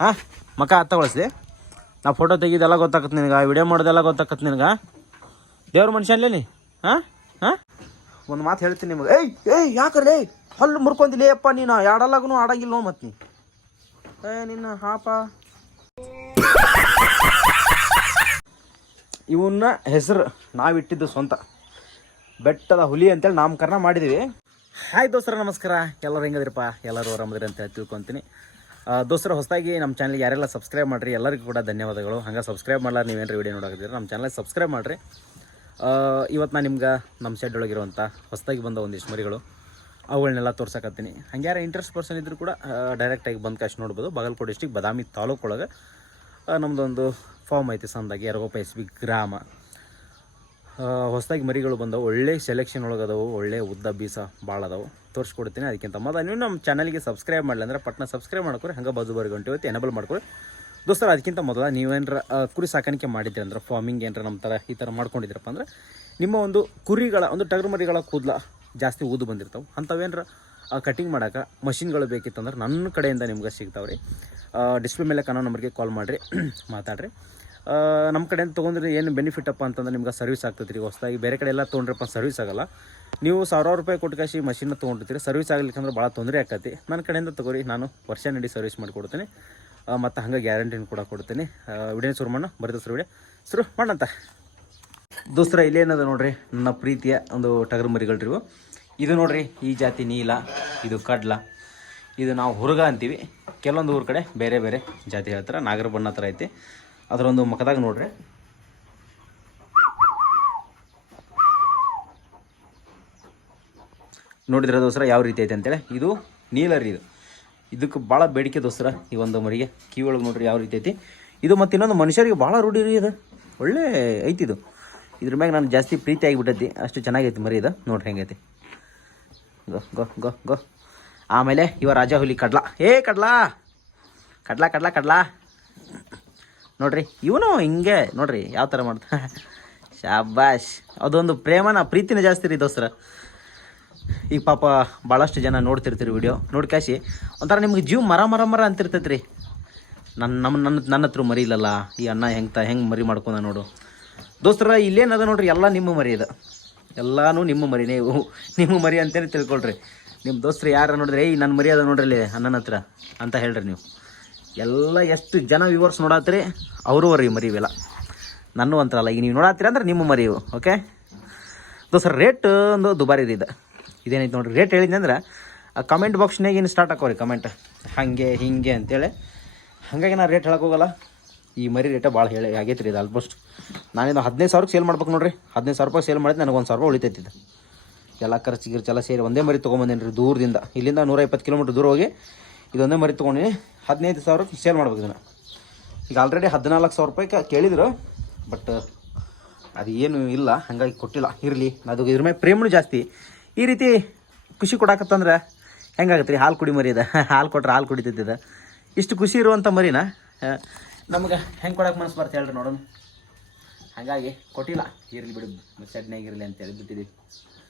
ಹಾಂ ಮಕ ತಗೊಳಿಸ್ಲಿ ನಾ ಫೋಟೋ ತೆಗಿದೆಲ್ಲ ಗೊತ್ತಾಕತ್ ನಿನಗೆ ವಿಡಿಯೋ ಮಾಡೋದೆಲ್ಲ ಗೊತ್ತಾಗತ್ತೆ ನಿನಗೆ. ದೇವ್ರ ಮನುಷ್ಯ ಅಲ್ಲೇ ನೀ ಹಾಂ ಹಾಂ ಒಂದು ಮಾತು ಹೇಳ್ತೀನಿ ನಿಮಗೆ. ಏಯ್ ಏಯ್ ಯಾಕರ್ಲೇ? ಹಲ್ಲು ಮುರ್ಕೊಂದಿಲ್ಲ ಅಪ್ಪ ನೀನು. ಎರಡಲ್ಲಾಗೂ ಆಡಂಗಿಲ್ಲ ಮತ್ತೆ ನೀ ಏ ನಿನ್ನ ಹಾಪ. ಇವನ್ನ ಹೆಸರು ನಾವಿಟ್ಟಿದ್ದು ಸ್ವಂತ. ಬೆಟ್ಟದ ಹುಲಿ ಅಂತೇಳಿ ನಾಮಕರಣ ಮಾಡಿದ್ದೀವಿ ಹಾಯ್ ದೋಸ್ತರ ನಮಸ್ಕಾರ. ಎಲ್ಲರೂ ಹೆಂಗದಿರಪ್ಪ? ಎಲ್ಲರೂ ಆರಾಮದಿರಿ ಅಂತ ತಿಳ್ಕೊತೀನಿ. ಆ, ದೋಸ್ತರ, ಹೊಸದಾಗಿ ನಮ್ಮ ಚಾನಲ್ಗೆ ಯಾರೆಲ್ಲ ಸಬ್ಸ್ಕ್ರೈಬ್ ಮಾಡಿರಿ, ಎಲ್ಲರಿಗೂ ಕೂಡ ಧನ್ಯವಾದಗಳು. ಹಂಗೆ ಸಬ್ಸ್ಕ್ರೈಬ್ ಮಾಡಲಾರ ನೀವೇನು ವಿಡಿಯೋ ನೋಡೋದಿದ್ರೆ, ನಮ್ಮ ಚಾನಲ್ಗೆ ಸಬ್ಸ್ಕ್ರೈಬ್ ಮಾಡಿರಿ. ಇವತ್ತು ನಾನು ನಿಮ್ಗೆ ನಮ್ಮ ಶೆಡ್ ಒಳಗಿರುವಂಥ ಹೊಸದಾಗಿ ಬಂದ ಒಂದಿಷ್ಟು ಮರಿಗಳು ಅವುಗಳನ್ನೆಲ್ಲ ತೋರ್ಸಕತ್ತೀನಿ. ಹಂಗೆ ಯಾರು ಇಂಟ್ರೆಸ್ಟ್ ಪರ್ಸನ್ ಇದ್ದರೂ ಕೂಡ ಡೈರೆಕ್ಟಾಗಿ ಬಂದು ಕಾಶ್ ನೋಡ್ಬೋದು. ಬಾಗಲಕೋಟೆ ಡಿಸ್ಟಿಕ್ ಬದಾಮಿ ತಾಲೂಕೊಳಗೆ ನಮ್ಮದೊಂದು ಫಾರ್ಮ್ ಐತಿ, ಸಂದಾಗಿ ಎರಗೋಪ ಎಸ್ ಬಿ ಗ್ರಾಮ. ಹೊಸದಾಗಿ ಮರಿಗಳು ಬಂದವು. ಒಳ್ಳೆ ಸೆಲೆಕ್ಷನ್ ಒಳಗದವು. ಒಳ್ಳೆ ಉದ್ದ ಬೀಸ ಭಾಳ ಅದಾವು ತೋರಿಸ್ಕೊಡ್ತೀನಿ ಅದಕ್ಕಿಂತ ಮೊದಲು ನೀವು ನಮ್ಮ ಚಾನಲ್ಗೆ ಸಬ್ಸ್ಕ್ರೈಬ್ ಮಾಡಲಿ ಅಂದ್ರೆ ಪಟ್ನ ಸಬ್ಸ್ಕ್ರೈಬ್ ಮಾಡ್ಕೊರಿ ಹಂಗೆ ಬಾಜು ಗಂಟೆ ಹೊತ್ತು ಎನಬಲ್ ಮಾಡ್ಕೊರಿ ದೋಸ್ತರ, ಅದಕ್ಕಿಂತ ಮೊದಲು ನೀವೇನಾರ ಕುರಿ ಸಾಕಾಣಿಕೆ ಮಾಡಿದ್ರಿ ಅಂದ್ರೆ ಫಾರ್ಮಿಂಗ್ ಏನರ ನಮ್ಮ ಥರ ಈ ಥರ ಮಾಡ್ಕೊಂಡಿದ್ರಪ್ಪ ಅಂದ್ರೆ, ನಿಮ್ಮ ಒಂದು ಕುರಿಗಳ, ಒಂದು ಟಗರು ಮರಿಗಳ ಕೂದಲ ಜಾಸ್ತಿ ಊದು ಬಂದಿರ್ತಾವೆ. ಅಂಥವೇನಾರ ಕಟಿಂಗ್ ಮಾಡೋಕೆ ಮಷಿನ್ಗಳು ಬೇಕಿತ್ತಂದ್ರೆ ನನ್ನ ಕಡೆಯಿಂದ ನಿಮ್ಗೆ ಸಿಗ್ತಾವೆ ರೀ ಡಿಸ್ಪ್ಲೇ ಮೇಲೆ ಕಾಣೋ ನಂಬರ್ಗೆ ಕಾಲ್ ಮಾಡಿರಿ, ಮಾತಾಡ್ರಿ. ನಮ್ಮ ಕಡೆಯಿಂದ ತೊಗೊಂಡ್ರೆ ಏನು ಬೆನಿಫಿಟ್ ಅಪ್ಪ ಅಂತಂದ್ರೆ ನಿಮ್ಗೆ ಸರ್ವಿಸ್ ಆಗ್ತದೆ ರೀ ಹೊಸದಾಗಿ. ಬೇರೆ ಕಡೆ ಎಲ್ಲ ತೊಗೊಂಡ್ರಪ್ಪ ಸರ್ವಿಸ್ ಆಗಲ್ಲ. ನೀವು ಸಾವಿರಾರು ರೂಪಾಯಿ ಕೊಟ್ಟು ಕಾಶಿ ಮಷಿನ್ನ ತೊಗೊಂಡಿರ್ತೀರಿ. ಸರ್ವಿಸ್ ಆಗಲಿಕ್ಕಂದ್ರೆ ಭಾಳ ತೊಂದರೆ ಆಕತಿ. ನನ್ನ ಕಡೆಯಿಂದ ತಗೋರಿ, ನಾನು ವರ್ಷ ನಡಿ ಸರ್ವಿಸ್ ಮಾಡಿಕೊಡ್ತೀನಿ ಮತ್ತು ಹಂಗೆ ಗ್ಯಾರಂಟಿನ ಕೂಡ ಕೊಡ್ತೀನಿ. ವಿಡಿಯೋ ಶುರು ಮಾಡೋಣ, ಬರ್ತದೆ ಸರ್ ವಿಡಿಯೋ. ಶುರು ಮಾಡಂತ ದೋಸ್ತರ ಇಲ್ಲೇನದ ನೋಡ್ರಿ, ನನ್ನ ಪ್ರೀತಿಯ ಒಂದು ಟಗರು ಮರಿಗಳ್ರಿವು ಇದು ನೋಡ್ರಿ, ಈ ಜಾತಿ ನೀಲ, ಇದು ಕಡ್ಲ. ಇದು ನಾವು ಹುರುಗ ಅಂತೀವಿ. ಕೆಲವೊಂದು ಊರ ಕಡೆ ಬೇರೆ ಬೇರೆ ಜಾತಿ ಹೇಳ್ತಾರೆ. ನಾಗರ ಬಣ್ಣ ಥರ ಐತಿ. ಅದರೊಂದು ಮುಖದಾಗ ನೋಡ್ರಿ. ನೋಡಿದ್ರೆ ದೋಸ್ರ ಯಾವ ರೀತಿ ಐತೆ ಅಂತೇಳಿ. ಇದು ನೀಲರಿ ಇದು. ಇದಕ್ಕೆ ಭಾಳ ಬೇಡಿಕೆ ದೋಸ್ರ ಈ ಒಂದು ಮರಿಗೆ. ಕಿವಿ ಒಳಗೆ ನೋಡ್ರಿ ಯಾವ ರೀತಿ ಐತಿ. ಇದು ಮತ್ತು ಇನ್ನೊಂದು ಮನುಷ್ಯರಿಗೆ ಭಾಳ ರೂಢಿ ರೀ ಇದು. ಒಳ್ಳೆ ಐತಿ ಇದು. ಇದ್ರ ಮ್ಯಾಗ ನಾನು ಜಾಸ್ತಿ ಪ್ರೀತಿ ಆಗಿಬಿಟ್ಟೈತಿ. ಅಷ್ಟು ಚೆನ್ನಾಗೈತಿ ಮರಿ ಇದು. ನೋಡ್ರಿ ಹೆಂಗೈತಿ. ಗೋ ಗೋ ಗೋ ಗೋ. ಆಮೇಲೆ ಇವ ರಾಜ ಹುಲಿ ಕಡ್ಲಾ. ಏ ಕಡ್ಲಾ. ಕಡ್ಲಾ ಕಡ್ಲಾ ಕಡ್ಲಾ. ನೋಡ್ರಿ, ಇವನು ಹಿಂಗೆ, ನೋಡ್ರಿ, ಯಾವ ಥರ ಮಾಡ್ತಾ ಶಾಬಾಶ್ ಅದೊಂದು ಪ್ರೇಮನ, ಪ್ರೀತಿನ ಜಾಸ್ತಿ ರೀ ದೋಸ್ತರ. ಈಗ ಪಾಪ ಭಾಳಷ್ಟು ಜನ ನೋಡ್ತಿರ್ತೀರಿ ವಿಡಿಯೋ ನೋಡಿ ಕಾಶಿ, ಒಂಥರ ನಿಮ್ಗೆ ಜೀವ ಮರ ಮರ ಮರ ಅಂತಿರ್ತೈತೆ ರೀ ನನ್ನ ನಮ್ಮ ನನ್ನ ನನ್ನ ಹತ್ರ ಮರಿ ಇಲ್ಲಲ್ಲ, ಈ ಅಣ್ಣ ಹೆಂಗೆ ತ, ಹೆಂಗೆ ಮರಿ ಮಾಡ್ಕೊಂಡ ನೋಡು. ದೋಸ್ತರ, ಇಲ್ಲೇನದ ನೋಡ್ರಿ, ಎಲ್ಲ ನಿಮ್ಮ ಮರಿ ಇದೆ. ಎಲ್ಲನೂ ನಿಮ್ಮ ಮರಿ ನೀವು ನಿಮ್ಮ ಮರಿ ಅಂತೇಳಿ ತಿಳ್ಕೊಳ್ರಿ. ನಿಮ್ಮ ದೋಸ್ತರು ಯಾರು ನೋಡಿದ್ರೆ, ಏಯ್ ನನ್ನ ಮರಿ ಅದ ನೋಡ್ರಿ ಅಣ್ಣನ ಹತ್ರ, ಅಂತ ಹೇಳ್ರಿ ನೀವು. ಎಲ್ಲ ಎಷ್ಟು ಜನ ವ್ಯೂವರ್ಸ್ ನೋಡತ್ರಿ, ಅವರು ರೀ ಮರಿ ಇವೆಲ್ಲ ನನ್ನ ಅಂತಾರಲ್ಲ, ಈಗ ನೀವು ನೋಡತ್ತೀರ ಅಂದ್ರೆ ನಿಮ್ಮ ಮರಿವು ಓಕೆ ಸರ್ ರೇಟ್ ಒಂದು ದುಬಾರಿ ಇದೆ. ಇದೇನೈತೆ ನೋಡಿರಿ ರೇಟ್ ಹೇಳಿದ್ನಿ ಅಂದ್ರೆ, ಆ ಕಮೆಂಟ್ ಬಾಕ್ಸ್ನಾಗ ಏನು ಸ್ಟಾರ್ಟ್ ಹಾಕೋರಿ ಕಮೆಂಟ್ ಹಾಗೆ, ಹಿಂಗೆ ಅಂತೇಳಿ. ಹಾಗಾಗಿ ನಾನು ರೇಟ್ ಹೇಳಕ್ಕೆ ಹೋಗಲ್ಲ. ಈ ಮರಿ ರೇಟ ಭಾಳ ಹೇಳಿ ಆಗೈತೆ ರೀ ಇದು ಆಲ್ಮೋಸ್ಟ್ ನಾನಿದು ಹದಿನೈದು ಸಾವಿರಕ್ಕೆ ಸೇಲ್ ಮಾಡ್ಬೇಕು ನೋಡ್ರಿ. ಹದಿನೈದು ಸಾವಿರ ರೂಪಾಯಿ ಸೇಲ್ ಮಾಡಿದ್ರೆ ನನಗೆ ಒಂದು ಸಾವಿರ ರೂಪಾಯಿ ಉಳಿತೈತಿ ಇದು. ಎಲ್ಲ ಖರ್ಚು ಗಿರ್ಚೆಲ್ಲ ಸೇರಿ ಒಂದೇ ಮರಿ ತೊಗೊಂಬಂದೇನಿ ರೀ ದೂರದಿಂದ. ಇಲ್ಲಿಂದ ನೂರ ಇಪ್ಪತ್ತು ಕಿಲೋಮೀಟ್ರ್ ದೂರ ಹೋಗಿ ಇದೊಂದೇ ಮರಿ ತೊಗೊಂಡಿನಿ. ಹದಿನೈದು ಸಾವಿರಕ್ಕೆ ಸೇಲ್ ಮಾಡ್ಬೇಕು ಇದನ್ನು. ಈಗ ಆಲ್ರೆಡಿ ಹದಿನಾಲ್ಕು ಸಾವಿರ ರೂಪಾಯಿ ಕ- ಕೇಳಿದ್ರು ಬಟ್ ಅದು ಏನು ಇಲ್ಲ, ಹಾಗಾಗಿ ಕೊಟ್ಟಿಲ್ಲ. ಇರಲಿ, ಅದು ಇದ್ರ ಮೇಲೆ ಪ್ರೇಮನೂ ಜಾಸ್ತಿ. ಈ ರೀತಿ ಖುಷಿ ಕೊಡಾಕತ್ತಂದ್ರೆ ಹೆಂಗಾಗತ್ತೆ ರೀ ಹಾಲು ಕುಡಿ ಮರಿ ಇದೆ. ಹಾಲು ಕೊಟ್ರೆ ಹಾಲು ಕುಡಿತಿದ್ದ ಇಷ್ಟು ಖುಷಿ ಇರುವಂಥ ಮರಿನ? ನಮ್ಗೆ ಹೆಂಗೆ ಕೊಡಕ್ಕೆ ಮನಸ್ಸು ಬರ್ತಾ ಹೇಳ್ರಿ ನೋಡೋಣ. ಹಾಗಾಗಿ ಕೊಟ್ಟಿಲ್ಲ. ಇರಲಿ ಬಿಡು ಸೆಡ್ನಾಗ ಇರಲಿ ಅಂತ ಹೇಳಿ ಬಿಟ್ಟಿದ್ದೀವಿ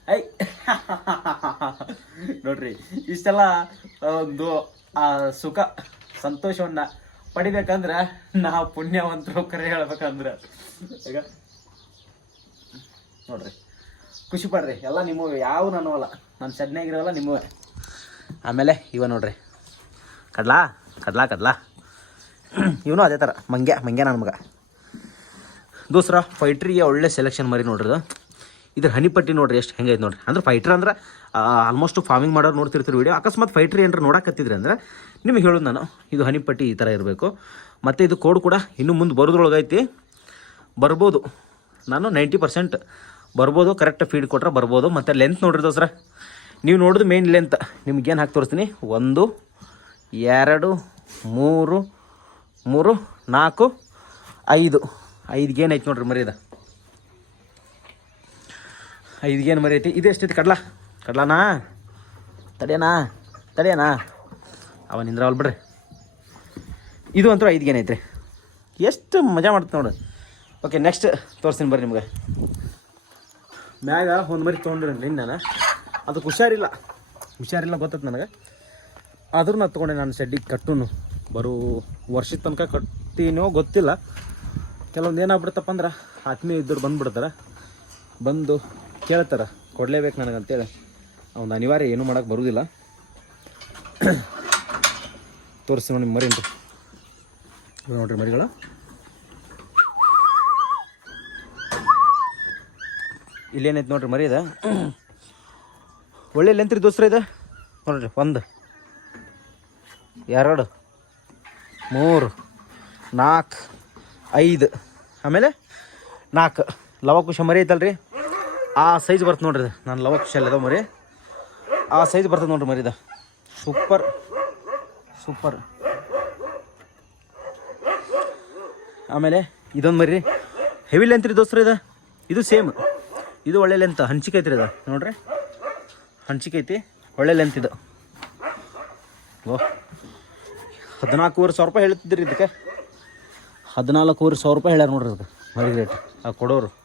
ಐ! ನೋಡ್ರಿ, ಇಷ್ಟೆಲ್ಲ ಒಂದು ಆ, ಸುಖ, ಸಂತೋಷವನ್ನ ಪಡಿಬೇಕಂದ್ರೆ ನಾ ಪುಣ್ಯವಂತರು ಕರೆ ಹೇಳ್ಬೇಕಂದ್ರೆ. ಈಗ ನೋಡ್ರಿ, ಖುಷಿ ಪಡ್ರಿ, ಎಲ್ಲ ನಿಮ್ಮವೇ ಯಾವ ನಾನು ಅಲ್ಲ. ನನ್ನ ಸಡ್ನಾಗಿರೋಲ್ಲ ನಿಮ್ಮವೇ. ಆಮೇಲೆ ಇವ ನೋಡ್ರಿ, ಕಡ್ಲಾ ಕಡ್ಲಾ ಕಡ್ಲಾ. ಇವನು ಅದೇ ಥರ ಮಂಗ್ಯ ಮಂಗ್ಯ ನನ್ನ ಮಗ. ದೋಸ್ರ ಫೈಟ್ರಿಗೆ ಒಳ್ಳೆ ಸೆಲೆಕ್ಷನ್ ಮರಿ ನೋಡ್ರಿ ಇದ್ರ ಹನಿಪಟ್ಟಿ ನೋಡ್ರಿ ಎಷ್ಟು ಹೆಂಗೈತೆ ನೋಡ್ರಿ. ಅಂದ್ರೆ ಫೈಟರ್ ಅಂದ್ರೆ ಆಲ್ಮೋಸ್ಟ್ ಫಾರ್ಮಿಂಗ್ ಮಾಡೋರು ನೋಡ್ತಿರ್ತೀರಿ ವಿಡಿಯೋ ಅಕಸ್ಮಾತ್ ಫೈಟ್ರಿ ಏನರ ನೋಡಕತ್ತಿದ್ರಿ ಅಂದ್ರೆ, ನಿಮಗೆ ಹೇಳೋದು ನಾನು, ಇದು ಹನಿಪಟ್ಟಿ ಈ ಥರ ಇರಬೇಕು. ಮತ್ತು ಇದು ಕೋಡ್ ಕೂಡ ಇನ್ನು ಮುಂದೆ ಬರೋದ್ರೊಳಗೈತಿ. ಬರ್ಬೋದು. ನಾನು ನೈಂಟಿ ಪರ್ಸೆಂಟ್ ಬರ್ಬೋದು ಕರೆಕ್ಟ್ ಫೀಡ್ ಕೊಟ್ರೆ ಬರ್ಬೋದು. ಮತ್ತು ಲೆಂತ್ ನೋಡ್ರಿ ದೋಸ್ರ ನೀವು ನೋಡಿದ ಮೇನ್ ಲೆಂತ್ ನಿಮ್ಗೇನು ಹಾಕಿ ತೋರಿಸ್ತೀನಿ? ಒಂದು, ಎರಡು, ಮೂರು ಮೂರು, ನಾಲ್ಕು, ಐದು. ಐದು ಗೇನ್ ಐತಿ ನೋಡ್ರಿ ಮರಿ ಇದು ಐದು ಗೇನ್ ಮರಿ ಐತಿ ಇದು ಎಷ್ಟೈತಿ ಕಡ್ಲಾ. ಕಡ್ಲಾನಾ? ತಡೆಯನಾ? ತಡೆಯನಾ? ಅವ ನಿಂದ್ರವಲ್ ಬಿಡ್ರಿ. ಇದು ಅಂತೂ ಐದು ಗೇನ್ ಐತ್ರಿ? ಎಷ್ಟು ಮಜಾ ಮಾಡ್ತೀನಿ ನೋಡು. ಓಕೆ ನೆಕ್ಸ್ಟ್ ತೋರಿಸ್ತೀನಿ ಬರ್ರಿ ನಿಮ್ಗೆ. ಮ್ಯಾಗ ಒಂದು ಮರಿ ತೊಗೊಂಡ್ರಿ ನಿನ್ನ ನಾನು. ಅದಕ್ಕೆ ಹುಷಾರಿಲ್ಲ. ಹುಷಾರಿಲ್ಲ ಗೊತ್ತೈತೆ ನನಗೆ. ಆದ್ರೂ ನಾನು ತೊಗೊಂಡೆ ನಾನು ಸೆಡ್ಡಿಗೆ ಕಟ್ಟುನು. ಬರೋ ವರ್ಷದ ತನಕ ಕಟ್ಟಿನೋ ಗೊತ್ತಿಲ್ಲ. ಕೆಲವೊಂದು ಏನಾಗ್ಬಿಡ್ತಪ್ಪ ಅಂದ್ರೆ ಆತ್ಮೀಯ ಇದ್ದರು ಬಂದುಬಿಡ್ತಾರೆ. ಬಂದು ಕೇಳ್ತಾರೆ ಕೊಡಲೇಬೇಕು ನನಗಂತೇಳಿ. ಅವ್ನು ಅನಿವಾರ್ಯ ಏನೂ ಮಾಡೋಕೆ ಬರೋದಿಲ್ಲ. ತೋರಿಸಿ ನೋಡಿ ಮರಿ ಉಂಟು ಇವು ನೋಡ್ರಿ ಮರಿಗಳ. ಇಲ್ಲೇನೈತೆ ನೋಡ್ರಿ ಮರಿ ಇದೆ ಒಳ್ಳೆ ಲೆಂತ್ರಿ ದೋಸ್ರ ಇದೆ. ನೋಡ್ರಿ ಒಂದು ಎರಡು ಮೂರು ನಾಲ್ಕು ಐದು ಆಮೇಲೆ ನಾಲ್ಕು ಲವಕುಶ ಮರಿ ಐತಲ್ರಿ. ಆ ಸೈಜ್ ಬರ್ತದೆ ನೋಡ್ರಿ ಇದು. ನಾನು ಖುಷಿಯಲ್ಲಿ ಅದ ಮರಿ ಆ ಸೈಜ್ ಬರ್ತದೆ ನೋಡ್ರಿ ಮರಿದ ಸೂಪರ್ ಸೂಪರ್ ಆಮೇಲೆ ಇದೊಂದು ಮರಿ ಹೆವಿ ಲೆಂತ್ ರೀ ದೋಸ್ತರ ಇದು. ಇದು ಸೇಮ್ ಇದು ಒಳ್ಳೆ ಲೆಂತ್ ಹಂಚಿಕೆ ಐತ್ರಿ ಇದು. ನೋಡ್ರಿ. ಹಂಚಿಕೆ ಐತಿ. ಒಳ್ಳೆ ಲೆಂತ್ ಇದು. ಓ. ಹದಿನಾಲ್ಕೂವರೆ ಸಾವಿರ ರೂಪಾಯಿ ಹೇಳ್ತಿದ್ರಿ ಇದಕ್ಕೆ. ಹದಿನಾಲ್ಕೂವರೆ ಸಾವಿರ ರೂಪಾಯಿ ಹೇಳ್ಯಾರ ನೋಡ್ರಿ ಅದಕ್ಕೆ ಮರಿ ರೇಟ್ ಆ ಕೊಡೋರು.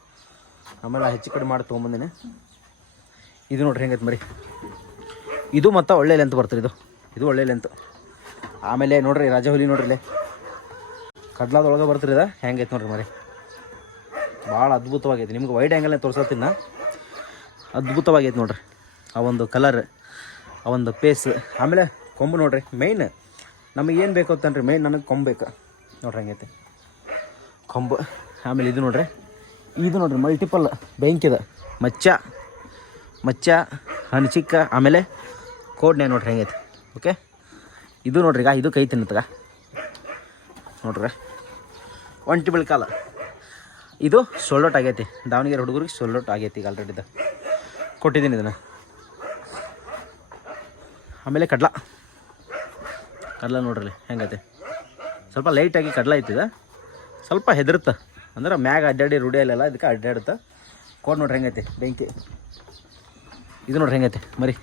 ಆಮೇಲೆ ಹೆಚ್ಚು ಕಡಿಮೆ ಮಾಡಿ ತೊಗೊಂಬಂದಿನಿ. ಇದು ನೋಡ್ರಿ ಹೆಂಗೈತೆ ಮರಿ. ಇದು ಮತ್ತು ಒಳ್ಳೆ ಲೆಂತ್ ಬರ್ತದೆ ಇದು. ಇದು ಒಳ್ಳೆ ಲೆಂತ್ ಆಮೇಲೆ ನೋಡ್ರಿ ರಾಜಹುಲಿ ನೋಡ್ರಿ ಇಲ್ಲೇ. ಕಡ್ಲಾದೊಳಗೆ ಬರ್ತೀರಿ ಇದು. ಹೆಂಗೈತೆ ನೋಡ್ರಿ ಮರಿ. ಭಾಳ ಅದ್ಭುತವಾಗೈತೆ. ನಿಮ್ಗೆ ವೈಡ್ ಆ್ಯಂಗಲ್ನೇ ತೋರ್ಸತ್ತೀನಿ ಅದ್ಭುತವಾಗೈತೆ ನೋಡ್ರಿ. ಆ ಒಂದು ಕಲರ್ ಆ ಒಂದು ಪೇಸ್ ಆಮೇಲೆ ಕೊಂಬು ನೋಡ್ರಿ. ಮೈನ್ ನಮಗೆ ಏನು ಬೇಕು ಅಂತನ್ರಿ. ಮೈನ್ ನನಗೆ ಕೊಂಬು ಬೇಕು. ನೋಡ್ರಿ ಹಂಗೈತೆ. ಕೊಂಬು. ಆಮೇಲೆ ಇದು ನೋಡ್ರಿ. ಇದು ನೋಡ್ರಿ ಮಲ್ಟಿಪಲ್ ಬೆಂಕಿದ ಮಚ್ಚ ಮಚ್ಚ ಹಣ್ಚಿಕ್ಕ ಆಮೇಲೆ ಕೋಡ್ನೆ ನೋಡ್ರಿ ಹೆಂಗೈತೆ. ಓಕೆ ಇದು ನೋಡ್ರಿ ಈಗ, ಇದು ಕೈ ತಿನ್ನತ್ತಗ ನೋಡ್ರಿ. ಒಂಟಿ ಕಾಲ ಇದು ಸೊಳ್ಳೊಟ್ ಆಗೈತಿ. ದಾವಣಗೆರೆ ಹುಡುಗರಿಗೆ ಸೊಳ್ಳೊಟ್ ಆಗೈತಿ ಈಗ ಆಲ್ರೆಡಿ ಇದು. ಕೊಟ್ಟಿದ್ದೀನಿ ಇದನ್ನು. ಆಮೇಲೆ ಕಡ್ಲ. ಕಡ್ಲ ನೋಡ್ರಿ ಹೆಂಗೈತೆ. ಸ್ವಲ್ಪ ಲೈಟಾಗಿ ಕಡ್ಲ ಐತಿದೆ ಸ್ವಲ್ಪ ಹೆದರುತ್ತೆ? ಅಂದ್ರೆ ಮ್ಯಾಗ ಅಡ್ಡಾಡಿ ರೂಢಿ ಅಲ್ಲ ಇದಕ್ಕೆ ಅಡ್ಡಾಡುತ್ತೆ ಕೋಡ್ ನೋಡ್ರಿ ಹೆಂಗೈತೆ, ಬೆಂಕಿ. ಇದು ನೋಡ್ರಿ ಹೆಂಗೈತೆ, ಮರಿ.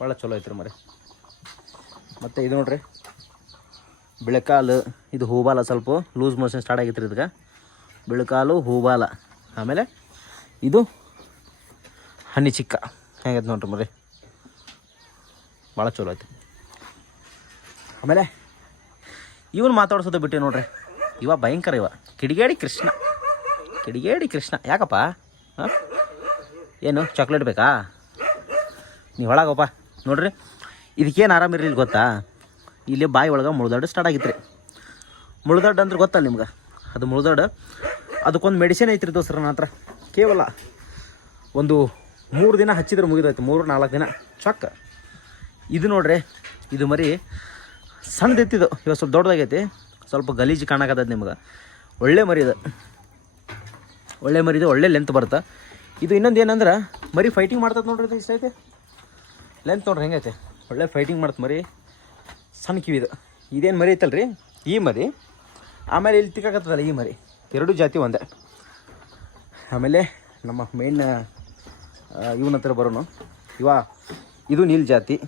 ಭಾಳ ಚಲೋ ಐತ್ರಿ ಮರಿ. ಮತ್ತು ಇದು ನೋಡ್ರಿ. ಬಿಳಕಾಲು, ಇದು ಹೂಬಾಲ ಸ್ವಲ್ಪ ಲೂಸ್ ಮೋಷನ್ ಸ್ಟಾರ್ಟ್ ಆಗೈತ್ರಿ ರೀ ಇದಕ್ಕೆ. ಬಿಳಕಾಲು, ಹೂಬಾಲ. ಆಮೇಲೆ ಇದು ಹನಿ ಚಿಕ್ಕ. ಹೆಂಗೈತೆ ನೋಡ್ರಿ ಮರಿ. ಭಾಳ ಚಲೋ ಐತೆ. ಆಮೇಲೆ ಇವನು ಮಾತಾಡ್ಸೋದು ಬಿಟ್ಟೆ ನೋಡ್ರಿ. ಇವ ಭಯಂಕರ ಇವ. ಕಿಡಿಗೇಡಿ ಕೃಷ್ಣ. ಕಿಡಿಗೇಡಿ ಕೃಷ್ಣ. ಯಾಕಪ್ಪ? ಏನು ಚಾಕ್ಲೇಟ್ ಬೇಕಾ? ನೀವು ಒಳಗಪ್ಪ. ನೋಡ್ರಿ. ಇದಕ್ಕೇನು ಆರಾಮಿರಲಿಲ್ಲ ಗೊತ್ತಾ? ಇಲ್ಲಿ ಬಾಯಿ ಒಳಗೆ ಮುಳ್ದಾಡು ಸ್ಟಾರ್ಟ್ ಆಗಿತ್ತು ರೀ ಅಂದ್ರೆ ಗೊತ್ತಲ್ಲ ನಿಮ್ಗೆ? ಅದು ಮುಳ್ದಾಡು ಅದಕ್ಕೊಂದು ಮೆಡಿಸಿನ್ ಐತ್ರಿ ದೋಸ್ರ ನನ್ನ ಹತ್ರ. ಕೇವಲ ಒಂದು ಮೂರು ದಿನ ಹಚ್ಚಿದ್ರೆ ಮುಗಿದೋಯ್ತು. ಮೂರು ನಾಲ್ಕು ದಿನ. ಚೊಕ್ಕ. ಇದು ನೋಡ್ರಿ. ಇದು ಮರಿ ಸಣ್ಣದೈತಿದು ಇವಾಗ ಸ್ವಲ್ಪ ದೊಡ್ಡದಾಗೈತಿ. ಸ್ವಲ್ಪ ಗಲೀಜು ಕಾಣಕತ್ತದ ನಿಮ್ಗೆ. ಒಳ್ಳೆ ಮರಿ ಇದೆ. ಒಳ್ಳೆ ಮರಿ ಇದೆ, ಒಳ್ಳೆ ಲೆಂತ್ ಬರುತ್ತೆ. ಇದು ಇನ್ನೊಂದು ಏನಂದ್ರೆ, ಮರಿ ಫೈಟಿಂಗ್ ಮಾಡ್ತದೆ ನೋಡ್ರಿ ಇದು ಇಷ್ಟೈತೆ? ಲೆಂತ್ ನೋಡ್ರಿ, ಹೆಂಗೈತೆ? ಒಳ್ಳೆ ಫೈಟಿಂಗ್ ಮಾಡ್ತ ಮರಿ. ಸಣ್ಣ ಕಿವಿ ಇದು. ಇದೇನು ಮರಿ ಐತಲ್ರಿ? ಈ ಮರಿ. ಆಮೇಲೆ ಇಲ್ಲಿ ತಿಕ್ಕಾಕತ್ತದಲ್ಲ ಈ ಮರಿ. ಎರಡೂ ಜಾತಿ ಒಂದೇ. ಆಮೇಲೆ ನಮ್ಮ ಮೇನ್ ಇವನ ಹತ್ರ ಬರೋನು. ಇವ, ಇದು ನೀಲ್ ಜಾತಿ.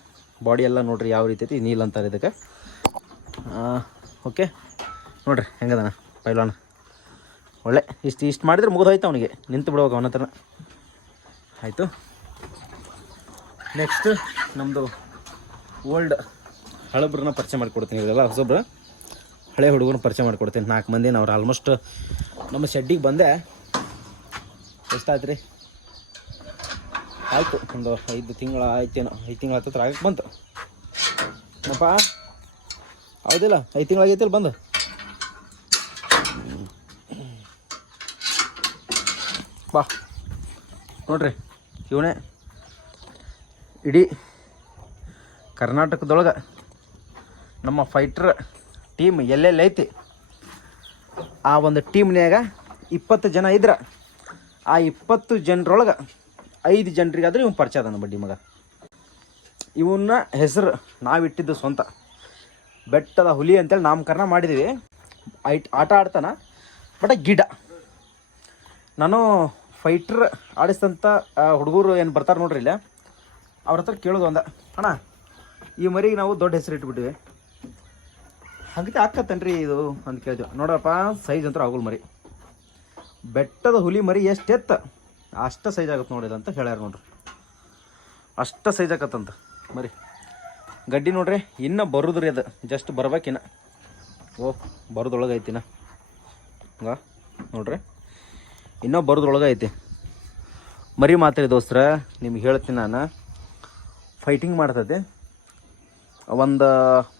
ಬಾಡಿ ಎಲ್ಲ ನೋಡ್ರಿ ಯಾವ ರೀತಿ ಐತಿ? ನೀಲ್ ಅಂತಾರೆ ಇದಕ್ಕೆ. ಓಕೆ. ನೋಡ್ರಿ, ಹೆಂಗದಾನ? ಪೈಲಾನ ಒಳ್ಳೆ. ಇಷ್ಟು ಇಷ್ಟು ಮಾಡಿದ್ರೆ ಮುಗಿದೋಯ್ತು ಅವನಿಗೆ. ನಿಂತು ಬಿಡ್ಬೇಕು ಅವನ ಹತ್ರ ಆಯಿತು. ನೆಕ್ಸ್ಟ್ ನಮ್ಮದು ಓಲ್ಡ್ ಹಳಬ್ರನ್ನ ಪರಿಚಯ ಮಾಡಿಕೊಡ್ತೀನಿ ಇವರೆಲ್ಲ ಹೊಸೊಬ್ರು. ಹಳೆ ಹುಡುಗನ ಪರಿಚಯ ಮಾಡಿಕೊಡ್ತೀನಿ. ನಾಲ್ಕು ಮಂದಿ ಅವ್ರು ಆಲ್ಮೋಸ್ಟ್ ನಮ್ಮ ಶೆಡ್ಡಿಗೆ ಬಂದೆ. ಎಷ್ಟಾಯ್ತು ರೀ ಆಯಿತು. ಒಂದು ಐದು ತಿಂಗಳ ಆಯ್ತೇನೋ ಐದು ತಿಂಗಳ ಹತ್ತಿರ ಆಗಕ್ಕೆ ಬಂತು. ಅಪ್ಪ. ಹೌದಿಲ್ಲ, ಐದು ತಿಂಗಳಾಗೈತಿಲ್ಲ ಬಂದು. ಬಾ. ನೋಡ್ರಿ ಇವನೇ ಇಡೀ ಕರ್ನಾಟಕದೊಳಗೆ ನಮ್ಮ ಫೈಟ್ರ್ ಟೀಮ್ ಎಲ್ಲೆಲ್ಲಿ ಐತಿ? ಆ ಒಂದು ಟೀಮ್ನ್ಯಾಗ ಇಪ್ಪತ್ತು ಜನ ಇದ್ರ. ಆ ಇಪ್ಪತ್ತು ಜನರೊಳಗೆ ಐದು ಜನರಿಗಾದ್ರೆ ಇವ್ನು ಪರಿಚಯ ಅದಾನ ಬಡ್ಡಿ ಮಗ. ಇವನ್ನ ಹೆಸರು ನಾವಿಟ್ಟಿದ್ದು ಸ್ವಂತ. ಬೆಟ್ಟದ ಹುಲಿ ಅಂತೇಳಿ ನಾಮಕರಣ ಮಾಡಿದ್ದೀವಿ ಐಟ್ ಆಟ ಆಡ್ತಾನ, ಬಟ್ ಗಿಡ. ನಾನು ಫೈಟ್ರ್ ಆಡಿಸ್ತಂಥ ಹುಡುಗರು ಏನು ಬರ್ತಾರೆ ನೋಡ್ರಿ ಇಲ್ಲ, ಅವ್ರ ಹತ್ರ ಕೇಳೋದು ಒಂದ, ಅಣ್ಣ, ಈ ಮರಿಗೆ ನಾವು ದೊಡ್ಡ ಹೆಸರು ಇಟ್ಬಿಟ್ಟಿವಿ. ಹಂಗತೆ ಆಕತ್ತನ್ರಿ ಇದು? ಅಂತ ಕೇಳ್ತೀವಿ. ನೋಡಪ್ಪ ಸೈಜ್ ಅಂತ ಆಗೋಲ್ ಮರಿ. ಬೆಟ್ಟದ ಹುಲಿ ಮರಿ ಎಷ್ಟು ಎತ್ತ? ಅಷ್ಟ ಸೈಜ್ ಆಗತ್ತೆ ನೋಡಿದಂತ ಹೇಳ್ಯಾರ ನೋಡ್ರಿ. ಅಷ್ಟ ಸೈಜ್ ಆಗತ್ತಂತ, ಮರಿ. ಗಡ್ಡಿ ನೋಡ್ರಿ, ಇನ್ನೂ ಬರುದ್ರಿ ಅದು. ಜಸ್ಟ್ ಬರ್ಬೇಕಿನ್ನ ಓ ಬರದೊಳಗೈತಿನ ಹಂಗ, ನೋಡ್ರಿ. ಇನ್ನೂ ಬರೋದ್ರೊಳಗೆ ಐತಿ ಮರಿ ಮಾತ್ರಿ ದೋಸ್ತ್ರ, ನಿಮ್ಗೆ ಹೇಳ್ತೀನಿ ನಾನು. ಫೈಟಿಂಗ್ ಮಾಡ್ತೈತಿ. ಒಂದು,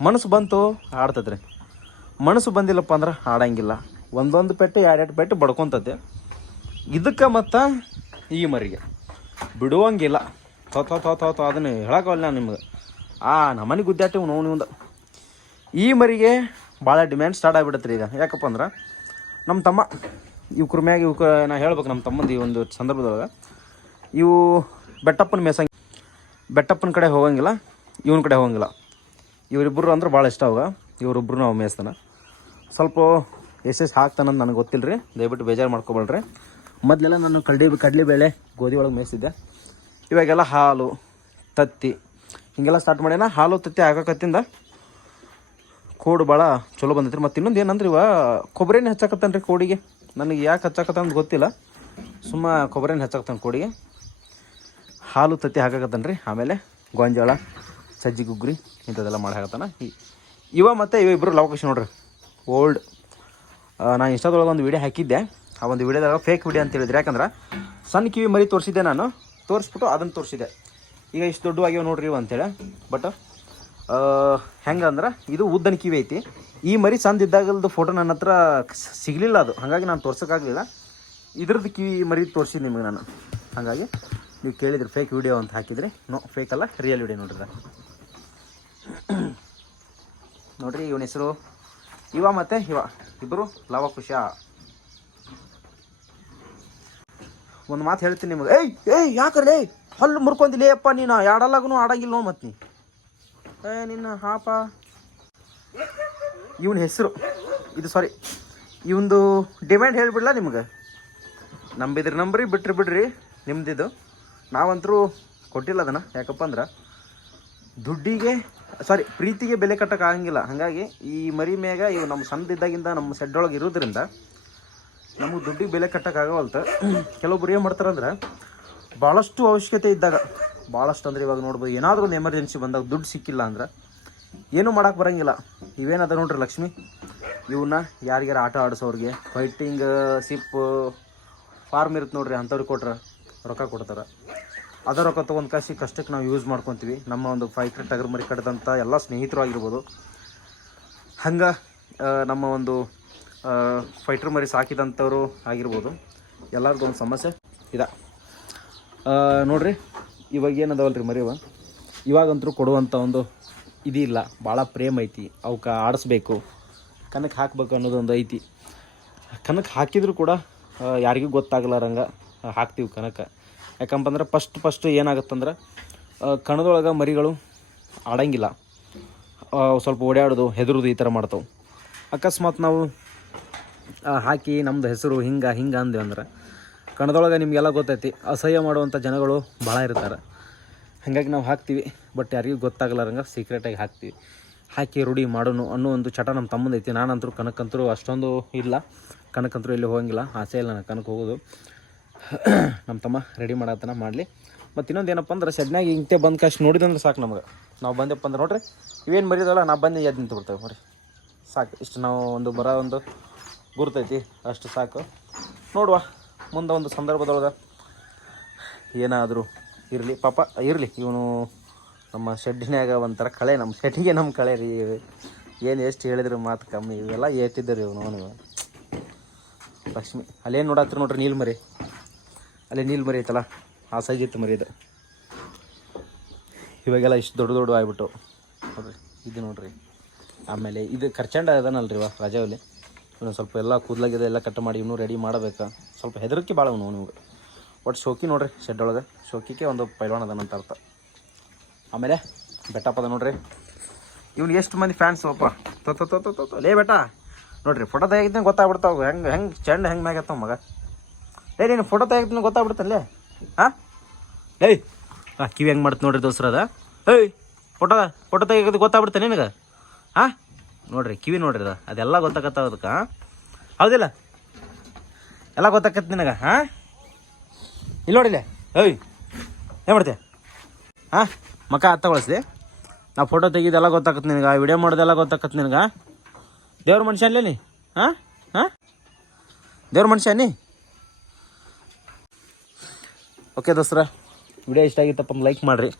ಮನಸ್ಸು ಬಂತು ಆಡ್ತೈತೆ ರೀ ಮನಸ್ಸು ಬಂದಿಲ್ಲಪ್ಪ ಅಂದ್ರೆ ಆಡಂಗಿಲ್ಲ. ಒಂದೊಂದು ಪೆಟ್ಟು, ಎರಡೆರಡು ಪೆಟ್ಟು ಬಡ್ಕೊತೈತೆ. ಇದಕ್ಕೆ ಮತ್ತು ಈ ಮರಿಗೆ. ಬಿಡುವಂಗಿಲ್ಲ. ತೋ ತೋ ತೋ ಅದನ್ನು ಹೇಳೋಕ್ಕಲ್ಲ ನಿಮ್ಗೆ. ಆ ನಮ್ಮನೆ ಗುದ್ದಾಟಿವ್ ನೋವು ಒಂದು ಈ ಮರಿಗೆ ಭಾಳ ಡಿಮ್ಯಾಂಡ್ ಸ್ಟಾರ್ಟ್ ಆಗಿಬಿಡತ್ರಿ ಈಗ. ಯಾಕಪ್ಪ ಅಂದ್ರೆ ನಮ್ಮ ತಮ್ಮ ಇವ್ರ ಮ್ಯಾಗ ಇವ್ಕ ನಾ ಹೇಳ್ಬೇಕು ನಮ್ಮ ತಮ್ಮಂದು ಈ ಒಂದು ಸಂದರ್ಭದೊಳಗೆ. ಇವು ಬೆಟ್ಟಪ್ಪನ ಮೇಸಂಗ್, ಬೆಟ್ಟಪ್ಪನ ಕಡೆ ಹೋಗಂಗಿಲ್ಲ, ಇವನ ಕಡೆ ಹೋಗಂಗಿಲ್ಲ. ಇವರಿಬ್ಬರು ಅಂದ್ರೆ ಭಾಳ ಇಷ್ಟ ಅವಾಗ. ಇವರಿಬ್ಬರು ನಾವು ಮೇಯಿಸ್ತಾನೆ ಸ್ವಲ್ಪ ಎಷ್ಟೆಷ್ಟು ಹಾಕ್ತಾನಂತ ನನಗೆ ಗೊತ್ತಿಲ್ಲ ರೀ ದಯವಿಟ್ಟು ಬೇಜಾರು ಮಾಡ್ಕೊಬೇಡ್ರಿ. ಮೊದಲೆಲ್ಲ ನಾನು ಕಡ್ಲಿ ಕಡಲೆಬೇಳೆ ಗೋಧಿ ಒಳಗೆ ಮೇಯಿಸಿದ್ದೆ ಇವಾಗೆಲ್ಲ ಹಾಲು, ತತ್ತಿ ಹಿಂಗೆಲ್ಲ ಸ್ಟಾರ್ಟ್ ಮಾಡ್ಯಾನ. ಹಾಲು ತತ್ತಿ ಹಾಕಕತ್ತಿಂದ ಕೋಡು ಭಾಳ ಚಲೋ ಬಂದೈತ್ರಿ. ಮತ್ತು ಇನ್ನೊಂದು ಏನಂದ್ರೆ ಇವ? ಕೊಬ್ಬರಿನ ಹಚ್ಚಾಕತ್ತಾನ ರೀ ಕೋಡಿಗೆ. ನನಗೆ ಯಾಕೆ ಅಂತ ಗೊತ್ತಿಲ್ಲ. ಸುಮ್ಮ ಕೊಬ್ಬರಿನ ಹಚ್ಚಾಕತ್ತಾನ ಕೋಡಿಗೆ. ಹಾಲು ತತ್ತಿ ಹಾಕಾಕತ್ತಾನ ರೀ ಆಮೇಲೆ ಗೊಂಜಾಳ, ಸಜ್ಜಿ ಗುಗ್ರಿ ಇಂಥದ್ದೆಲ್ಲ ಮಾಡಾಕತ್ತಾನ ಇವ ಮತ್ತು ಇವ ಇಬ್ಬರು ಲೊಕೇಶನ್ ನೋಡ್ರಿ. ಓಲ್ಡ್. ನಾನು ಇನ್ಸ್ಟಾದೊಳಗೆ ಒಂದು ವಿಡಿಯೋ ಹಾಕಿದ್ದೆ. ಆ ಒಂದು ವೀಡಿಯೋದಾಗ ಫೇಕ್ ವಿಡಿಯೋ ಅಂತ ಹೇಳಿದ್ರೆ. ಯಾಕಂದ್ರೆ ಸಣ್ಣ ಕಿವಿ ಮರಿ ತೋರಿಸಿದ್ದೆ ನಾನು. ತೋರಿಸ್ಬಿಟ್ಟು ಅದನ್ನು ತೋರಿಸಿದೆ ಈಗ ಇಷ್ಟು ದೊಡ್ಡವಾಗಿವೆ ನೋಡ್ರಿ ಇವು ಅಂತೇಳಿ. ಬಟ್ ಹೆಂಗಂದ್ರೆ ಇದು ಉದ್ದನ ಕಿವಿ ಐತಿ. ಈ ಮರಿ ಚಂದ ಇದ್ದಾಗಲ್ದು ಫೋಟೋ ನನ್ನ ಹತ್ರ ಸಿಗಲಿಲ್ಲ ಅದು. ಹಾಗಾಗಿ ನಾನು ತೋರ್ಸೋಕ್ಕಾಗಲಿಲ್ಲ ಇದ್ರದ್ದು ಕಿವಿ ಮರಿ ತೋರಿಸಿ ನಿಮಗೆ ನಾನು. ಹಾಗಾಗಿ ನೀವು ಕೇಳಿದ್ರಿ ಫೇಕ್ ವಿಡಿಯೋ ಅಂತ ಹಾಕಿದ್ರಿ. ನೋ ಫೇಕ್ ಅಲ್ಲ ರಿಯಲ್ ವಿಡಿಯೋ ನೋಡ್ರಿ. ನೋಡ್ರಿ ಇವನ ಹೆಸರು. ಇವ ಮತ್ತೆ ಇವ. ಇಬ್ಬರು ಖುಷ ಒಂದು ಮಾತು ಹೇಳ್ತೀನಿ ನಿಮಗೆ. ಏಯ್ ಏಯ್ ಯಾಕರೇ ಹಲ್ಲು ಅಪ್ಪ ನೀನು? ಆಡಲ್ಲಾಗೂ ಆಡಂಗಿಲ್ಲ ಮತ್ತೆ. ಏ, ನಿನ್ನ ಹಾಪ. ಇವನ ಹೆಸರು. ಇದು ಸಾರಿ ಇವಂದು ಡಿಮ್ಯಾಂಡ್ ಹೇಳಿಬಿಡ್ಲಾ ನಿಮ್ಗೆ? ನಂಬಿದ್ರೆ ನಂಬ್ರಿ, ಬಿಟ್ರಿ ಬಿಡ್ರಿ. ನಿಮ್ಮದಿದು ನಾವಂತರೂ ಕೊಟ್ಟಿಲ್ಲ ಅದನ್ನು. ಯಾಕಪ್ಪ ಅಂದ್ರೆ ದುಡ್ಡಿಗೆ ಸಾರಿ ಪ್ರೀತಿಗೆ ಬೆಲೆ ಕಟ್ಟೋಕ್ಕಾಗಂಗಿಲ್ಲ ಹಾಗಾಗಿ ಈ ಮರಿ ಮ್ಯಾಗ ಇವು ನಮ್ಮ ಸಣ್ಣದಿದ್ದಾಗಿಂದ ನಮ್ಮ ಸೆಡ್ಡೊಳಗೆ ಇರೋದ್ರಿಂದ ನಮಗೆ ದುಡ್ಡಿಗೆ ಬೆಲೆ ಕಟ್ಟಕ್ಕಾಗವಲ್ತ ಕೆಲವೊಬ್ರು ಏನು ಮಾಡ್ತಾರಂದ್ರೆ ಭಾಳಷ್ಟು ಅವಶ್ಯಕತೆ ಇದ್ದಾಗ ಭಾಳಷ್ಟು ಅಂದ್ರೆ ಇವಾಗ ನೋಡ್ಬೋದು, ಏನಾದರೂ ಒಂದು ಎಮರ್ಜೆನ್ಸಿ ಬಂದಾಗ ದುಡ್ಡು ಸಿಕ್ಕಿಲ್ಲ ಅಂದ್ರೆ ಏನೂ ಮಾಡೋಕೆ ಬರೋಂಗಿಲ್ಲ. ಇವೇನದ ನೋಡ್ರಿ ಲಕ್ಷ್ಮಿ? ಇವನ್ನ ಯಾರಿಗಾರ ಆಟ ಆಡಿಸೋರಿಗೆ ಫೈಟಿಂಗ್ ಸಿಪ್ ಫಾರ್ಮ್ ಇರುತ್ತೆ ನೋಡ್ರಿ ಅಂಥವ್ರಿಗೆ ಕೊಟ್ರೆ ರೊಕ್ಕ ಕೊಡ್ತಾರೆ. ಅದ ರೊಕ್ಕ ತೊಗೊಂಡು ಕಾಸಿ ಕಷ್ಟಕ್ಕೆ ನಾವು ಯೂಸ್ ಮಾಡ್ಕೊತೀವಿ. ನಮ್ಮ ಒಂದು ಫೈಟರ್ ಟಗರ್ ಮರಿ ಕಡ್ದಂಥ ಎಲ್ಲ ಸ್ನೇಹಿತರು ಆಗಿರ್ಬೋದು. ಹಂಗೆ ನಮ್ಮ ಒಂದು ಫೈಟರ್ ಮರಿ ಸಾಕಿದಂಥವ್ರು ಆಗಿರ್ಬೋದು. ಎಲ್ಲರಿಗೂ ಒಂದು ಸಮಸ್ಯೆ. ಇದೆ. ನೋಡ್ರಿ, ಇವಾಗ ಏನದವಲ್ರಿ ಮರಿವ ಇವಾಗಂತರೂ ಕೊಡುವಂಥ ಒಂದು ಇದಿಲ್ಲ ಭಾಳ ಪ್ರೇಮ ಐತಿ ಅವಕ್ಕೆ ಆಡಿಸ್ಬೇಕು ಕನಕ್ಕೆ ಹಾಕ್ಬೇಕು ಅನ್ನೋದೊಂದು ಐತಿ. ಕನಕ್ಕೆ ಹಾಕಿದ್ರು ಕೂಡ ಯಾರಿಗೂ ಗೊತ್ತಾಗಲಾರಂಗೆ ಹಾಕ್ತೀವಿ ಕನಕ. ಯಾಕಂತಂದ್ರೆ ಫಸ್ಟ್ ಫಸ್ಟ್ ಏನಾಗುತ್ತಂದ್ರೆ ಕಣದೊಳಗೆ ಮರಿಗಳು ಆಡಂಗಿಲ್ಲ. ಸ್ವಲ್ಪ ಓಡಾಡೋದು, ಹೆದರೋದು ಈ ಥರ ಮಾಡ್ತಾವೆ. ಅಕಸ್ಮಾತ್ ನಾವು ಹಾಕಿ ನಮ್ಮದು ಹೆಸರು ಹಿಂಗೆ ಹಿಂಗೆ ಅಂದೇವು ಅಂದ್ರೆ ಕಣದೊಳಗೆ ನಿಮಗೆಲ್ಲ ಗೊತ್ತೈತಿ, ಅಸಹ್ಯ ಮಾಡುವಂಥ ಜನಗಳು ಭಾಳ ಇರ್ತಾರೆ. ಹಾಗಾಗಿ ನಾವು ಹಾಕ್ತೀವಿ ಬಟ್ ಯಾರಿಗೂ ಗೊತ್ತಾಗಲಾರಂಗೆ ಸೀಕ್ರೆಟಾಗಿ ಹಾಕ್ತೀವಿ. ಹಾಕಿ ರೂಢಿ ಮಾಡೋನು ಅನ್ನೋ ಒಂದು ಚಟ ನಮ್ಮ ತಮ್ಮಂದೈತಿ. ನಾನಂತರೂ ಕನಕಂತರೂ ಅಷ್ಟೊಂದು ಇಲ್ಲ. ಕನಕಂತರೂ ಇಲ್ಲಿ ಹೋಗಂಗಿಲ್ಲ. ಆಸೆ ಇಲ್ಲ, ನಾನು ಕನಕ ಹೋಗೋದು. ನಮ್ಮ ತಮ್ಮ ರೆಡಿ ಮಾಡತ್ತನ ಮಾಡಲಿ. ಮತ್ತು ಇನ್ನೊಂದು ಏನಪ್ಪ ಅಂದ್ರೆ ಸೆಡ್ನಾಗ ಹಿಂಗೆ ಬಂದ ಕಾಶ್ ನೋಡಿದಂದ್ರೆ ಸಾಕು ನಮಗೆ. ನಾವು ಬಂದೆಪ್ಪ ಅಂದ್ರೆ ನೋಡ್ರಿ, ಇವೇನು ಮರಿದಲ್ಲ ನಾ ಬಂದು ಎದ್ದು ನಿಂತು ಬಿಡ್ತೇವೆ ಬರ್ರಿ ಸಾಕು, ಇಷ್ಟು ನಾವು ಒಂದು ಬರೋ ಒಂದು ಗುರ್ತೈತಿ. ಅಷ್ಟು ಸಾಕು. ನೋಡುವ. ಮುಂದೆ ಒಂದು ಸಂದರ್ಭದೊಳಗೆ ಏನಾದರೂ ಇರಲಿ. ಪಾಪ, ಇರಲಿ. ಇವನು ನಮ್ಮ ಶೆಡ್ಡಿನಾಗ ಒಂಥರ ಕಳೆ ನಮ್ಮ ಶೆಡ್ಡಿಗೆ ನಮ್ಮ ಕಳೆ ರೀ. ಏನು ಎಷ್ಟು ಹೇಳಿದ್ರು ಮಾತು ಕಮ್ಮಿ. ಇವೆಲ್ಲ ಏಟಿದ್ದರು ಇವನು ನೀವು ಲಕ್ಷ್ಮಿ, ಅಲ್ಲೇನು ನೋಡಾತ್ರಿ ನೋಡ್ರಿ ನೀಲ್ ಮರಿ. ಅಲ್ಲೇ ನೀಲ್ ಮರಿ ಐತಲ್ಲ ಆ ಸೈಜ್ ಇತ್ತು ಮರಿ ಇದು. ಇವಾಗೆಲ್ಲ ಇಷ್ಟು ದೊಡ್ಡ ದೊಡ್ಡ ಆಗ್ಬಿಟ್ಟು ನೋಡ್ರಿ, ಇದು ನೋಡ್ರಿ. ಆಮೇಲೆ ಇದು ಖರ್ಚಂಡ ಅದನಲ್ರಿ ಇವ ರಜಾವಲ್ಲಿ. ಇವನು ಸ್ವಲ್ಪ ಎಲ್ಲ ಕೂದಲಾಗಿದೆ ಎಲ್ಲ ಕಟ್ ಮಾಡಿ ಇವನು ರೆಡಿ ಮಾಡಬೇಕಾ. ಸ್ವಲ್ಪ ಹೆದರಿಕೆ ಭಾಳ ಅವನು ನಿಮ್ಗೆ ಒಟ್ಟು ಶೋಕಿ ನೋಡ್ರಿ ಶೆಡ್ ಒಳಗೆ. ಶೋಕಿಗೆ ಒಂದು ಪೈಲ್ವಾನ್ ಅದಾನಂತ ಅರ್ಥ. ಆಮೇಲೆ ಬೆಟ್ಟಪ್ಪದ ನೋಡ್ರಿ. ಇವ್ನು ಎಷ್ಟು ಮಂದಿ ಫ್ಯಾನ್ಸ್ ಒಪ್ಪ. ತೋ ತೋ ತೋ ತೋ. ಲೇ ಬೆಟ್ಟ. ನೋಡ್ರಿ ಫೋಟೋ ತೆಗಿತೀನಿ ಗೊತ್ತಾಗ್ಬಿಡ್ತಾವ. ಹೆಂಗೆ ಹೆಂಗೆ ಚೆಂಡ ಹೆಂಗೆ ಮ್ಯಾಗತ್ತ ಮಗ. ಏ ನೀನು ಫೋಟೋ ತೆಗಿತೀನಿ ಗೊತ್ತಾಗ್ಬಿಡ್ತಲ್ಲೇ ಹಾಂ ಏಯ್ ಹಾಂ ಕಿವಿ ಹೆಂಗೆ ಮಾಡ್ತು ನೋಡ್ರಿ ದೋಸ್ರ ಅದ. ಏಯ್ ಫೋಟೋ ಫೋಟೋ ತೆಗಿಯೋದು ಗೊತ್ತಾಗ್ಬಿಡ್ತೇನೆ ನಿನಗೆ? ಹಾಂ ನೋಡ್ರಿ, ಕಿವಿ ನೋಡ್ರಿ ಅದ. ಅದೆಲ್ಲ ಗೊತ್ತಾಗತ್ತ ಅದಕ್ಕೆ ಹೌದಿಲ್ಲ? ಎಲ್ಲ ಗೊತ್ತಾಕತ್ ನಿನಗೆ, ಹಾಂ? ಇಲ್ಲಿ ನೋಡಿಲ್ಲ ಏಯ್, ಏನು ಮಾಡ್ತೆ? ಹಾಂ, ಮಕ ತಗೊಳಿಸ್ದೆ ನಾ ಫೋಟೋ ತೆಗಿದೆಲ್ಲ ಗೊತ್ತಾಕತ್ ನಿನಗೆ ವಿಡಿಯೋ ಮಾಡೋದೆಲ್ಲ ಗೊತ್ತಾಕತ್ ನಿನಗೆ. ದೇವ್ರ ಮನುಷ್ಯ ಅಲ್ಲೇ ನೀ ಹಾಂ ಹಾಂ? ದೇವ್ರ ಮನುಷ್ಯ ನೀ? ಓಕೆ ದಸರಾ ವಿಡಿಯೋ ಇಷ್ಟ ಆಗಿತ್ತಪ್ಪ ಲೈಕ್ ಮಾಡಿರಿ.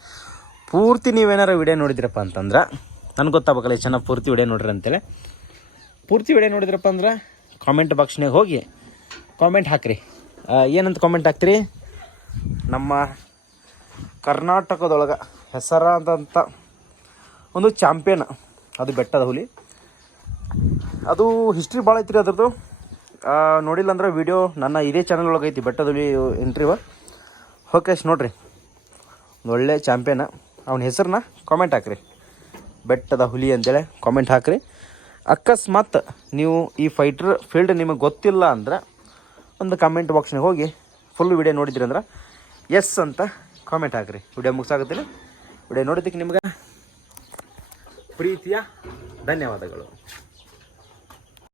ಪೂರ್ತಿ ನೀವೇನಾರು ವಿಡಿಯೋ ನೋಡಿದ್ರಪ್ಪ ಅಂತಂದ್ರೆ ನನಗೆ ಗೊತ್ತಾಗಬೇಕಲ್ಲ ಚೆನ್ನಾಗಿ ಪೂರ್ತಿ ವಿಡಿಯೋ ನೋಡ್ರಿ ಅಂತೇಳಿ. ಪೂರ್ತಿ ವಿಡಿಯೋ ನೋಡಿದ್ರಪ್ಪ ಅಂದ್ರೆ ಕಾಮೆಂಟ್ ಬಾಕ್ಸ್ನಾಗ ಹೋಗಿ ಕಾಮೆಂಟ್ ಹಾಕ್ರಿ. ಏನಂತ ಕಾಮೆಂಟ್ ಹಾಕ್ತೀರಿ? ನಮ್ಮ ಕರ್ನಾಟಕದೊಳಗೆ ಹೆಸರಾದಂಥ ಒಂದು ಚಾಂಪಿಯನ್ ಅದು ಬೆಟ್ಟದ ಹುಲಿ. ಅದು ಹಿಸ್ಟ್ರಿ ಭಾಳ ಐತ್ರಿ ಅದರದ್ದು. ನೋಡಿಲ್ಲ ಅಂದ್ರೆ ವಿಡಿಯೋ ನನ್ನ ಇದೇ ಚಾನಲ್ ಒಳಗೆ ಐತಿ, ಬೆಟ್ಟದ ಹುಲಿ ಎಂಟ್ರಿವ ಓಕೆ ಅಷ್ಟು ನೋಡ್ರಿ. ಒಂದು ಒಳ್ಳೆ ಚಾಂಪಿಯನ್ ಅವನ ಹೆಸರನ್ನ ಕಾಮೆಂಟ್ ಹಾಕ್ರಿ. ಬೆಟ್ಟದ ಹುಲಿ ಅಂತೇಳಿ ಕಾಮೆಂಟ್ ಹಾಕ್ರಿ. ಅಕಸ್ಮಾತ್ ನೀವು ಈ ಫೈಟ್ರ್ ಫೀಲ್ಡ್ ನಿಮಗೆ ಗೊತ್ತಿಲ್ಲ ಅಂದ್ರೆ ಒಂದು ಕಮೆಂಟ್ ಬಾಕ್ಸ್ನಾಗ ಹೋಗಿ ಫುಲ್ ವಿಡಿಯೋ ನೋಡಿದ್ರಿ ಅಂದ್ರೆ ಎಸ್ ಅಂತ ಕಾಮೆಂಟ್ ಹಾಕ್ರಿ. ವಿಡಿಯೋ ಮುಗಿಸಾಗುತ್ತಿಲ್ಲ ವಿಡಿಯೋ ನೋಡಿದ್ದಕ್ಕೆ ನಿಮ್ಗೆ ಪ್ರೀತಿಯ ಧನ್ಯವಾದಗಳು.